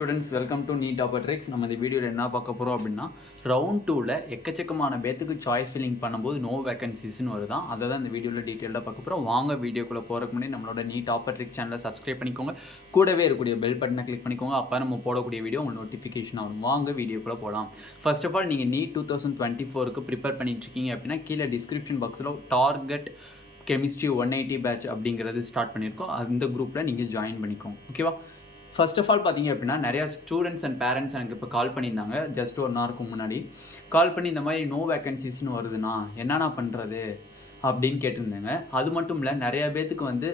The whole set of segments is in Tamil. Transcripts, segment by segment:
ஸ்டூடெண்ட்ஸ் வெல்கம் டு நீட் ஆப்பர்ட்ரிக்ஸ். நம்ம இந்த வீடியோவில் என்ன பார்க்க போகிறோம் அப்படின்னா, ரவுண்ட் 2ல் எக்கச்சக்கமான பேத்துக்கு சாய்ஸ் ஃபில்லிங் பண்ணும்போது நோ வேகன்சிஸ்னு வருதான். அதை தான் இந்த வீடியோவில் டீட்டெயிலாக பார்க்க போகிறோம். வாங்க வீடியோக்குள்ளே போகிறதுக்கு முன்னாடி நம்மளோட நீட் ஆப்பர்ட்ரிக்ஸ் சேனலை சப்ஸ்கிரைப் பண்ணிக்கோங்க. கூடவே இருக்கக்கூடிய பெல் பட்டனை கிளிக் பண்ணிக்கோங்க. அப்போ நம்ம போடக்கூடிய வீடியோ உங்களுக்கு நோட்டிஃபிகேஷன் ஆகும். வாங்க வீடியோக்குள்ளே போகலாம். ஃபர்ஸ்ட் ஆஃப் ஆல் நீங்கள் நீட் 2024க்கு ப்ரிப்பேர் பண்ணிட்டுருக்கீங்க அப்படின்னா கீழே டிஸ்கிரிப்ஷன் பாக்ஸில் டார்கெட் கெமிஸ்ட்ரி 180 பேட்ச் அப்படிங்கிறது ஸ்டார்ட் பண்ணியிருக்கோம். அந்த குரூப்பில் நீங்கள் ஜாயின் பண்ணிக்கோங்க. ஓகேவா? ஃபர்ஸ்ட் ஆஃப் ஆல் பார்த்தீங்க அப்படின்னா நிறையா ஸ்டூடெண்ட்ஸ் அண்ட் பேரண்ட்ஸ் எனக்கு இப்போ கால் பண்ணியிருந்தாங்க. ஜஸ்ட் 1 ஹவருக்கு முன்னாடி கால் பண்ணி இந்த மாதிரி நோ வேகன்சிஸ்னு வருதுண்ணா, என்னண்ணா பண்ணுறது அப்படின்னு கேட்டிருந்தாங்க. அது மட்டும் இல்லை, நிறையா பேத்துக்கு வந்து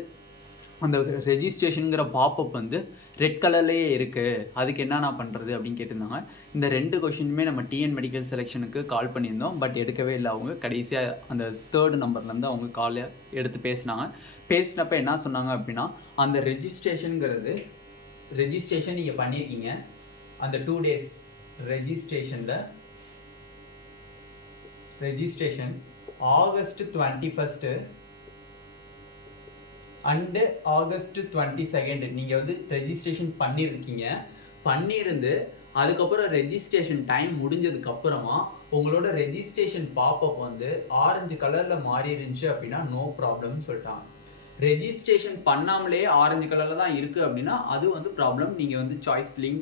அந்த ரெஜிஸ்ட்ரேஷனுங்கிற பாப்அப் வந்து ரெட் கலர்லேயே இருக்குது, அதுக்கு என்னண்ணா பண்ணுறது அப்படின்னு கேட்டிருந்தாங்க. இந்த 2 கொஷினுமே நம்ம டிஎன் மெடிக்கல் செலெக்ஷனுக்கு கால் பண்ணியிருந்தோம். பட் எடுக்கவே இல்லை. அவங்க கடைசியாக அந்த 3rd நம்பர்லேருந்து அவங்க காலை எடுத்து பேசினப்ப என்ன சொன்னாங்க அப்படின்னா, அந்த ரெஜிஸ்ட்ரேஷன் நீங்கள் பண்ணியிருக்கீங்க, அந்த 2 days registration August 21 and August 22 நீங்கள் வந்து ரெஜிஸ்ட்ரேஷன் பண்ணியிருந்து அதுக்கப்புறம் ரெஜிஸ்ட்ரேஷன் டைம் முடிஞ்சதுக்கப்புறமா உங்களோட ரெஜிஸ்ட்ரேஷன் பாப்அப் வந்து ஆரஞ்சு கலரில் மாறி இருந்துச்சு அப்படின்னா நோ ப்ராப்ளம்னு சொல்லிட்டாங்க. ரெஜிஸ்ட்ரேஷன் பண்ணாமலே ஆரஞ்சு கலரில் தான் இருக்குது அப்படின்னா அது வந்து ப்ராப்ளம். நீங்கள் வந்து சாய்ஸ் ஃபில்லிங்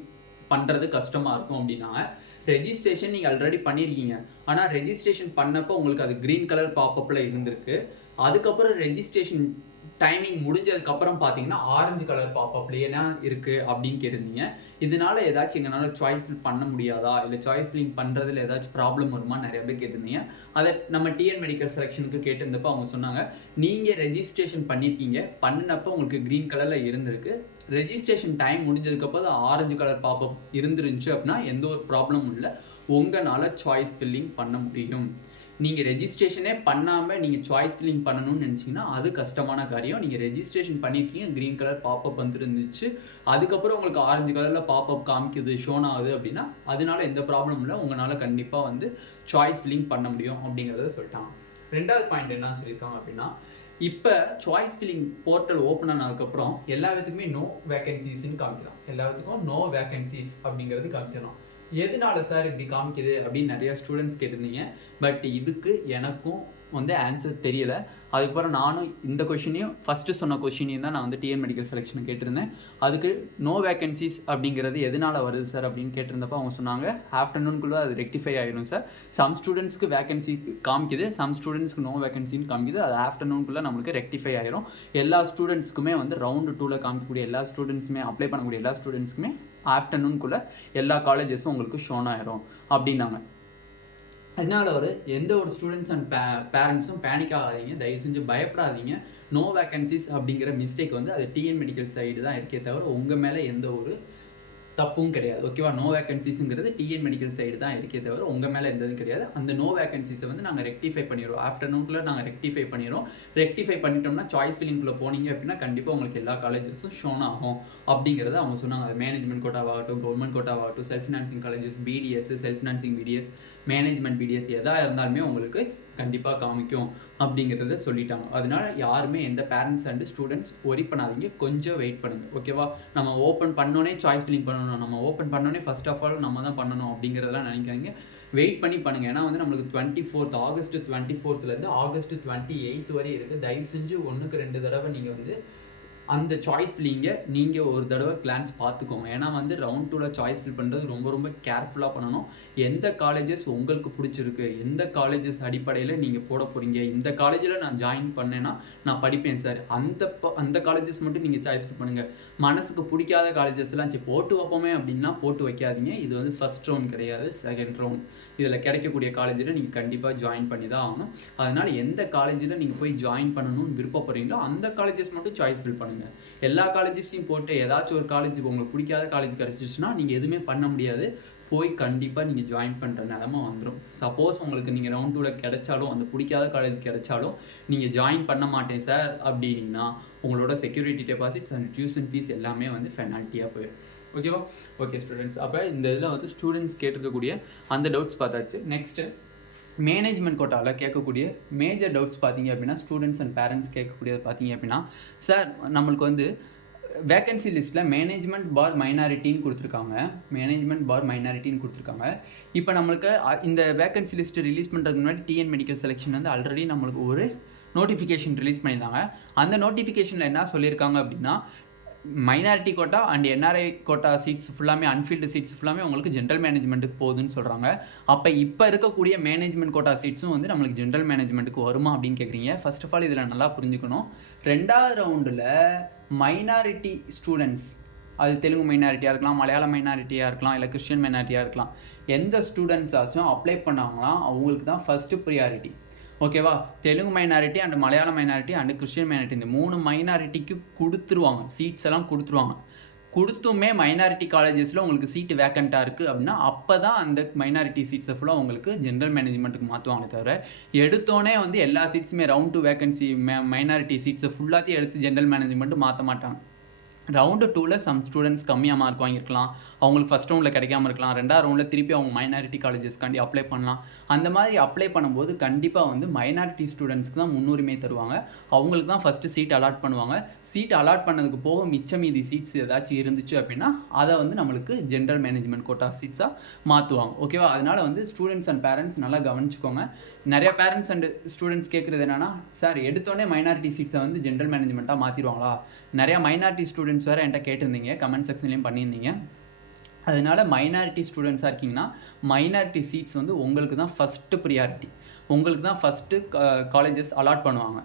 பண்ணுறது கஷ்டமாக இருக்கும் அப்படின்னாங்க. ரெஜிஸ்ட்ரேஷன் நீங்கள் ஆல்ரெடி பண்ணியிருக்கீங்க, ஆனால் ரெஜிஸ்ட்ரேஷன் பண்ணப்போ உங்களுக்கு அது க்ரீன் கலர் பாப்அப்பில் இருந்திருக்கு. அதுக்கப்புறம் ரெஜிஸ்ட்ரேஷன் டைமிங் முடிஞ்சதுக்கப்புறம் பார்த்தீங்கன்னா ஆரஞ்சு கலர் பாப்அப்லேயே தான் இருக்குது அப்படின்னு கேட்டிருந்தீங்க. இதனால ஏதாச்சும் எங்களால் சாய்ஸ் ஃபில் பண்ண முடியாதா, இல்லை சாய்ஸ் ஃபில்லிங் பண்ணுறதுல ஏதாச்சும் ப்ராப்ளம் வருமா நிறைய பேர் கேட்டிருந்தீங்க. அதை நம்ம டிஎன் மெடிக்கல் செலெக்ஷனுக்கு கேட்டிருந்தப்போ அவங்க சொன்னாங்க, நீங்கள் ரெஜிஸ்ட்ரேஷன் பண்ணினப்போ உங்களுக்கு க்ரீன் கலரில் இருந்திருக்கு, ரெஜிஸ்ட்ரேஷன் டைம் முடிஞ்சதுக்கப்புறம் ஆரஞ்சு கலர் பாப்அப் இருந்துருந்துச்சு அப்படின்னா எந்த ஒரு ப்ராப்ளமும் இல்லை, உங்களால் சாய்ஸ் ஃபில்லிங் பண்ண முடியும். நீங்கள் ரெஜிஸ்ட்ரேஷனே பண்ணாமல் நீங்கள் சாய்ஸ் ஃபில்லிங் பண்ணணும்னு நினச்சிங்கன்னா அது கஷ்டமான காரியம். நீங்கள் ரெஜிஸ்ட்ரேஷன் பண்ணியிருக்கீங்க, க்ரீன் கலர் பாப்அப் வந்துருந்துச்சு, அதுக்கப்புறம் உங்களுக்கு ஆரஞ்சு கலரில் பாப்அப் காமிக்குது, ஷோன் ஆகுது அப்படின்னா அதனால எந்த ப்ராப்ளம் இல்லை, உங்களால் கண்டிப்பாக வந்து சாய்ஸ் ஃபில்லிங் பண்ண முடியும் அப்படிங்கிறத சொல்லிட்டாங்க. 2வது பாயிண்ட் என்ன சொல்லியிருக்காங்க அப்படின்னா, இப்போ சாய்ஸ் ஃபில்லிங் போர்ட்டல் ஓப்பன் ஆனதுக்கப்புறம் எல்லா விதத்துக்குமே நோ வேகன்சிஸ்ன்னு காமிக்கலாம். எல்லா விதத்துக்கும் நோ வேகன்சிஸ் அப்படிங்கிறது காமிக்கணும். எதனால சார் இப்படி காமிக்குது அப்படின்னு நிறைய ஸ்டூடெண்ட்ஸ் கேட்டிருந்தீங்க. பட் இதுக்கு எனக்கும் வந்து ஆன்சர் தெரியலை. அதுக்கப்புறம் நானும் இந்த கொஷினையும் ஃபஸ்ட்டு சொன்ன கொஷினையும் தான் நான் வந்து டிஎன் மெடிக்கல் செலெக்ஷன் கேட்டிருந்தேன். அதுக்கு நோ வேகன்சிஸ் அப்படிங்கிறது எதனால் வருது சார் அப்படின்னு கேட்டிருந்தப்போ அவங்க சொன்னாங்க, ஆஃப்டர்நூனுக்குள்ளே அது ரெக்டிஃபை ஆகிடும் சார். சம் ஸ்டூடெண்ட்ஸ்க்கு வேகன்சி காமிக்குது, சம் ஸ்டூடெண்ட்ஸ்க்கு நோ வேகன்சின்னு காமிக்குது. அது ஆஃப்டர்நூனுக்குள்ளே நம்மளுக்கு ரெக்டிஃபை ஆகிரும். எல்லா ஸ்டூடெண்ட்ஸ்க்குமே வந்து ரவுண்டு 2ல் காமிக்கக்கூடிய எல்லா ஸ்டூடெண்ட்ஸுமே அப்ளை பண்ணக்கூடிய எல்லா ஸ்டூடெண்ட்ஸ்க்குமே ஆஃப்டர்நூனுக்குள்ளே எல்லா காலேஜஸும் உங்களுக்கு ஷோன் ஆகிரும் அப்படின்னாங்க. அதனால எந்த ஒரு ஸ்டூடெண்ட்ஸ் அண்ட் பேரண்ட்ஸும் பேனிக் ஆகாதீங்க, தயவு செஞ்சு பயப்படாதீங்க. நோ வேகன்சிஸ் அப்படிங்கிற மிஸ்டேக் வந்து அது டிஎன் மெடிக்கல் சைடு தான் இருக்கே தவிர உங்கள் மேலே எந்த ஒரு தப்பும் கிடையாது. ஓகேவா? நோ வேகன்சிஸுங்கிறது டிஎன் மெடிக்கல் சைடு தான் இருக்கே தவிர உங்கள் மேலே எந்த இதுவும் கிடையாது. அந்த நோ வேகன்சிஸை வந்து நாங்கள் ரெக்டிஃபை பண்ணிடுவோம். ஆஃப்டர்நூனுக்குள்ளே நாங்கள் ரெக்டிஃபை பண்ணிடுவோம். ரெக்டிஃபை பண்ணிட்டோம்னா சாய்ஸ் ஃபில்லிங்குள்ளே போனீங்க அப்படின்னா கண்டிப்பாக உங்களுக்கு எல்லா காலேஜஸும் ஷோன் ஆகும் அப்படிங்கிறத அவங்க சொன்னாங்க. அது மேனேஜ்மெண்ட் கோட்டாவாகட்டும், கவர்மெண்ட் கோட்டாவாகட்டும், self financing colleges, BDS, self financing BDS, management BDS எதாக இருந்தாலுமே உங்களுக்கு கண்டிப்பாக காமிக்கும் அப்படிங்கிறத சொல்லிட்டாங்க. அதனால யாருமே எந்த பேரண்ட்ஸ் அண்ட் ஸ்டூடெண்ட்ஸ் ஒரி பண்ணாதீங்க, கொஞ்சம் வெயிட் பண்ணுங்கள். ஓகேவா? நம்ம ஓப்பன் பண்ணோன்னே சாய்ஸ் ஃபில்லிங் பண்ணணும், நம்ம ஓப்பன் பண்ணோன்னே ஃபர்ஸ்ட் ஆஃப் ஆல் நம்ம தான் பண்ணணும் அப்படிங்கிறதெல்லாம் நினைக்காதீங்க. வெயிட் பண்ணி பண்ணுங்கள். ஏன்னா வந்து நம்மளுக்கு 24 ஆகஸ்ட் 24 ஆகஸ்ட் 28 வரை இருக்குது. தயவு செஞ்சு 1க்கு 2 தடவை நீங்கள் வந்து அந்த சாய்ஸ் ஃபில்லிங்கை நீங்கள் ஒரு தடவை கிளான்ஸ் பார்த்துக்கோங்க. ஏன்னா வந்து ரவுண்ட் 2ல் சாய்ஸ் ஃபில் பண்ணுறது ரொம்ப ரொம்ப கேர்ஃபுல்லாக பண்ணணும். எந்த காலேஜஸ் உங்களுக்கு பிடிச்சிருக்கு, எந்த காலேஜஸ் அடிப்படையில் நீங்கள் போட போகிறீங்க, இந்த காலேஜில் நான் ஜாயின் பண்ணேன்னா நான் படிப்பேன் சார், அந்த காலேஜஸ் மட்டும் நீங்கள் சாய்ஸ் ஃபில் பண்ணுங்கள். மனசுக்கு பிடிக்காத காலேஜஸ்லாம் சரி போட்டு வைப்போமே அப்படின்னா போட்டு வைக்காதீங்க. இது வந்து ஃபர்ஸ்ட் ரவுண்ட் கிடையாது, செகண்ட் ரவுண்ட். இதில் கிடைக்கக்கூடிய காலேஜில் நீங்கள் கண்டிப்பாக ஜாயின் பண்ணி தான் ஆகணும். அதனால் எந்த காலேஜில் நீங்கள் போய் ஜாயின் பண்ணணும்னு விருப்பப்படுறீங்களோ அந்த காலேஜஸ் மட்டும் சாய்ஸ் ஃபில் பண்ணுங்கள். எல்லா காலேஜஸையும் போட்டு ஏதாச்சும் ஒரு காலேஜ் உங்களுக்கு பிடிக்காத காலேஜ் கிடச்சிச்சுன்னா நீங்கள் எதுவுமே பண்ண முடியாது. போய் கண்டிப்பாக நீங்கள் ஜாயின் பண்ணுற நிலமை வந்துடும். சப்போஸ் உங்களுக்கு நீங்கள் ரவுண்ட் 2ல் கிடைச்சாலும் அந்த பிடிக்காத காலேஜ் கிடைச்சாலும் நீங்கள் ஜாயின் பண்ண மாட்டேன் சார் அப்படின்னா உங்களோட security deposits and tuition fees எல்லாமே வந்து பெனால்ட்டியாக போயிடும். ஓகேவா? ஓகே ஸ்டூடெண்ட்ஸ், அப்போ இந்த இதில் வந்து ஸ்டூடெண்ட்ஸ் கேட்டிருக்கக்கூடிய அந்த டவுட்ஸ் பார்த்தாச்சு. நெக்ஸ்ட்டு மேனேஜ்மெண்ட் கோட்டாவில் கேட்கக்கூடிய மேஜர் டவுட்ஸ் பார்த்தீங்க அப்படின்னா, ஸ்டூடெண்ட்ஸ் அண்ட் பேரண்ட்ஸ் கேட்கக்கூடியது பார்த்தீங்க அப்படின்னா, சார் நம்மளுக்கு வந்து வேக்கன்சி லிஸ்ட்டில் மேனேஜ்மெண்ட் பார் மைனாரிட்டின்னு கொடுத்துருக்காங்க. மேனேஜ்மெண்ட் பார் மைனாரிட்டின்னு கொடுத்துருக்காங்க. இப்போ நம்மளுக்கு இந்த வேக்கன்சி லிஸ்ட் ரிலீஸ் பண்ணுறதுக்கு முன்னாடி டிஎன் மெடிக்கல் செலெக்ஷன் வந்து ஆல்ரெடி நம்மளுக்கு ஒரு நோட்டிஃபிகேஷன் ரிலீஸ் பண்ணியிருந்தாங்க. அந்த நோட்டிஃபிகேஷனில் என்ன சொல்லியிருக்காங்க அப்படின்னா, minority quota and NRI quota seats ஃபுல்லாமே அன்ஃபீல்டு சீட்ஸ் ஃபுல்லாமே உங்களுக்கு ஜென்ரல் மேனேஜ்மெண்ட்டுக்கு போகுதுன்னு சொல்கிறாங்க. அப்போ இப்போ இருக்கக்கூடிய மேனேஜ்மெண்ட் கோட்டா சீட்ஸும் வந்து நம்மளுக்கு ஜென்ரல் மேனேஜ்மெண்ட்டுக்கு வருமா அப்படின்னு கேட்குறீங்க. ஃபர்ஸ்ட் ஆஃப் ஆல் இதில் நல்லா புரிஞ்சுக்கணும். 2வது ரவுண்டில் மைனாரிட்டி ஸ்டூடெண்ட்ஸ், அது தெலுங்கு மைனாரிட்டியாக இருக்கலாம், மலையாள மைனாரிட்டியாக இருக்கலாம், இல்லை கிறிஸ்டியன் மைனாரிட்டியாக இருக்கலாம், எந்த ஸ்டூடெண்ட்ஸாச்சும் அப்ளை பண்ணாங்கன்னா அவங்களுக்கு தான் ஃபஸ்ட்டு ப்ரியாரிட்டி. ஓகேவா? தெலுங்கு மைனாரிட்டி அண்ட் மலையாள மைனாரிட்டி அண்ட் கிறிஸ்டியன் மைனாரிட்டி இந்த 3 மைனாரிட்டிக்கு கொடுத்துருவாங்க, சீட்ஸ் எல்லாம் கொடுத்துருவாங்க. கொடுத்துமே மைனாரிட்டி காலேஜஸில் உங்களுக்கு சீட்டு வேக்கண்ட்டாக இருக்குது அப்படின்னா அப்போ தான் அந்த மைனாரிட்டி சீட்ஸை ஃபுல்லாக உங்களுக்கு ஜென்ரல் மேனேஜ்மெண்ட்டுக்கு மாற்றுவாங்களே தவிர எடுத்தோடனே வந்து எல்லா சீட்ஸுமே ரவுண்ட் 2 வேக்கன்சி மைனாரிட்டி சீட்ஸை ஃபுல்லாத்தையும் எடுத்து ஜென்ரல் மேனேஜ்மெண்ட்டு மாற்ற மாட்டாங்க. ரவுண்டு 2ல் சம் ஸ்டூடெண்ட்ஸ் கம்மியாக மார்க் வாங்கியிருக்கலாம், அவங்களுக்கு ஃபஸ்ட் ரவுண்டில் கிடைக்காம இருக்கலாம், 2வது ரவுண்டில் திருப்பி அவங்க மைனாரிட்டி காலேஜஸ்க்காண்டி அப்ளை பண்ணலாம். அந்த மாதிரி அப்ளை பண்ணும்போது கண்டிப்பாக வந்து மைனாரிட்டி ஸ்டூடெண்ட்ஸ்க்கு தான் முன்னுரிமை தருவாங்க. அவங்களுக்கு தான் ஃபஸ்ட்டு சீட் அலாட் பண்ணுவாங்க. சீட் அலாட் பண்ணதுக்கு போக மிச்சம் மீதி சீட்ஸ் ஏதாச்சும் இருந்துச்சு அப்படின்னா அதை வந்து நம்மளுக்கு ஜென்ரல் மேனேஜ்மெண்ட் கோட்டா சீட்ஸாக மாற்றுவாங்க. ஓகேவா? அதனால் வந்து ஸ்டூடெண்ட்ஸ் அண்ட் பேரண்ட்ஸ் நல்லா கவனிச்சுக்கோங்க. நிறைய பேரண்ட்ஸ் அண்ட் ஸ்டூடெண்ட்ஸ் கேட்குறது என்னென்னா, சார் எடுத்தோடனே மைனாரிட்டி சீட்ஸை வந்து ஜென்ரல் மேனேஜ்மெண்ட்டாக மாற்றிடுவாங்களா? நிறையா மைனாரிட்டி ஸ்டூடெண்ட்ஸ் வேறு என்கிட்ட கேட்டிருந்தீங்க, கமெண்ட் செக்ஷன்லேயும் பண்ணியிருந்தீங்க. அதனால் மைனாரிட்டி ஸ்டூடெண்ட்ஸாக இருக்கீங்கன்னா மைனாரிட்டி சீட்ஸ் வந்து உங்களுக்கு தான் ஃபஸ்ட்டு ப்ரியாரிட்டி. உங்களுக்கு தான் ஃபஸ்ட்டு காலேஜஸ் அலாட் பண்ணுவாங்க.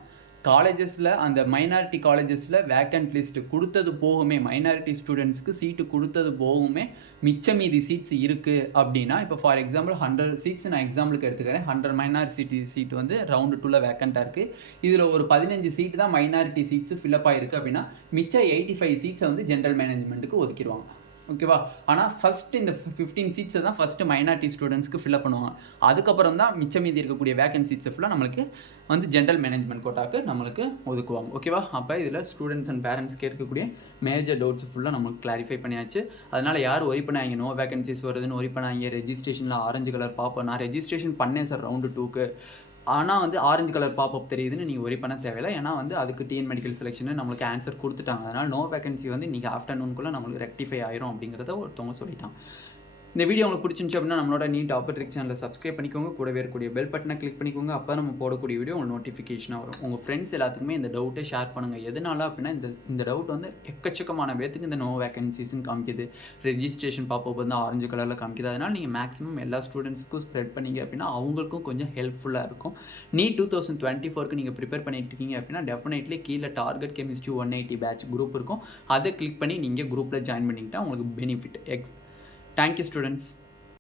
காலேஜஸில் அந்த மைனாரிட்டி காலேஜஸில் வேக்கண்ட் லிஸ்ட்டு கொடுத்தது போகுமே, மைனாரிட்டி ஸ்டூடெண்ட்ஸ்க்கு சீட்டு கொடுத்தது போகுமே மிச்ச மீதி சீட்ஸ் இருக்குது அப்படின்னா, இப்போ ஃபார் எக்ஸாம்பிள் 100 சீட்ஸ் நான் எக்ஸாம்பிளுக்கு எடுத்துக்கிறேன். 100 மைனாரிட்டி சீட் வந்து ரவுண்டு 2ல் வேக்கண்ட்டாக இருக்குது. இதில் ஒரு 15 சீட்டு தான் மைனாரிட்டி சீட்ஸு ஃபில்அப் ஆகிருக்கு அப்படின்னா மிச்ச 85 சீட்ஸை வந்து ஜென்ரல் மேனேஜ்மெண்ட்டுக்கு ஒதுக்கிடுவாங்க. ஓகேவா? ஆனால் ஃபஸ்ட்டு இந்த 15 சீட்ஸை தான் ஃபஸ்ட்டு மைனாரிட்டி ஸ்டூடெண்ட்ஸ்க்கு ஃபில்அப் பண்ணுவாங்க. அதுக்கப்புறம் தான் மிச்சம் மீதி இருக்கக்கூடிய வேக்கன்ட் சீட்ஸை ஃபுல்லாக நம்மளுக்கு வந்து ஜென்ரல் மேனேஜ்மெண்ட் கோட்டாக்கு நம்மளுக்கு ஒதுக்குவாங்க. ஓகேவா? அப்போ இதில் ஸ்டூடெண்ட்ஸ் அண்ட் பேரண்ட்ஸ் கேட்கக்கூடிய மேஜர் டவுட்ஸ் ஃபுல்லாக நம்மளுக்கு கிளாரிஃபை பண்ணியாச்சு. அதனால் யார் ஒரி பண்ணாங்க நோ வேகன்சிஸ் வருதுன்னு ஒரி பண்ணாங்க. ரெஜிஸ்ட்ரேஷனில் ஆரஞ்சு கலர் பார்ப்போம். நான் ரெஜிஸ்ட்ரேஷன் பண்ணேன் சார் ரவுண்டு 2க்கு, ஆனால் வந்து ஆரஞ்சு கலர் பாப்அப் தெரியுதுன்னு நீங்கள் ஒரி பண்ண தேவையில்லை. ஏன்னா வந்து அதுக்கு டிஎன் மெடிக்கல் செலெக்ஷன் நம்மளுக்கு ஆன்சர் கொடுத்துட்டாங்க. அதனால் நோ வேகன்சி வந்து இன்றைக்கி ஆஃப்டர்நூனுக்குள்ளே நம்மளுக்கு ரெக்டிஃபை ஆயிரும் அப்படிங்கிறத ஒருத்தவங்க சொல்லிட்டாங்க. இந்த வீடியோ உங்களுக்கு பிடிச்சிருந்துச்சு அப்படின்னா நம்மளோட நீட் ஆப்பர்ட்ரிக் சேனலில் சப்ஸ்கிரைப் பண்ணிக்கோங்க, கூடவே இருக்கக்கூடிய பெல் பட்டனை கிளிக் பண்ணிக்கோங்க. அப்போ நம்ம போடக்கூடிய வீடியோ உங்களுக்கு நோட்டிஃபிகேஷனாக வரும். உங்கள் ஃப்ரெண்ட்ஸ் எல்லாத்துக்குமே இந்த டவுட்டை ஷேர் பண்ணுங்கள். எதனால அப்படின்னா இந்த டவுட் வந்து எக்கச்சக்கமான பேத்துக்கு இந்த நோ வேகன்சிஸ்ன்னு காமிக்குது, ரெஜிஸ்ட்ரேஷன் பாப்பப் வந்து ஆரஞ்சு கலரில் காமிக்குது. அதனால் நீங்கள் மேக்ஸிமம் எல்லா ஸ்டூடெண்ட்ஸ்க்கும் ஸ்ப்ரெட் பண்ணிங்க அப்படின்னா அவங்களுக்கும் கொஞ்சம் ஹெல்ப்ஃபுல்லாக இருக்கும். நீட் 2024க்கு நீங்கள் ப்ரிப்பேர் பண்ணிட்டு இருக்கீங்க அப்படின்னா டெஃபினெட்லி கீழே டார்கெட் கெமிஸ்ட்ரி 180 பேட்ச் குரூப் இருக்கும். அதை கிளிக் பண்ணி நீங்கள் குரூப்பில் ஜாயின் பண்ணிக்கிட்டால் உங்களுக்கு பெனிஃபிட். Thank you, students.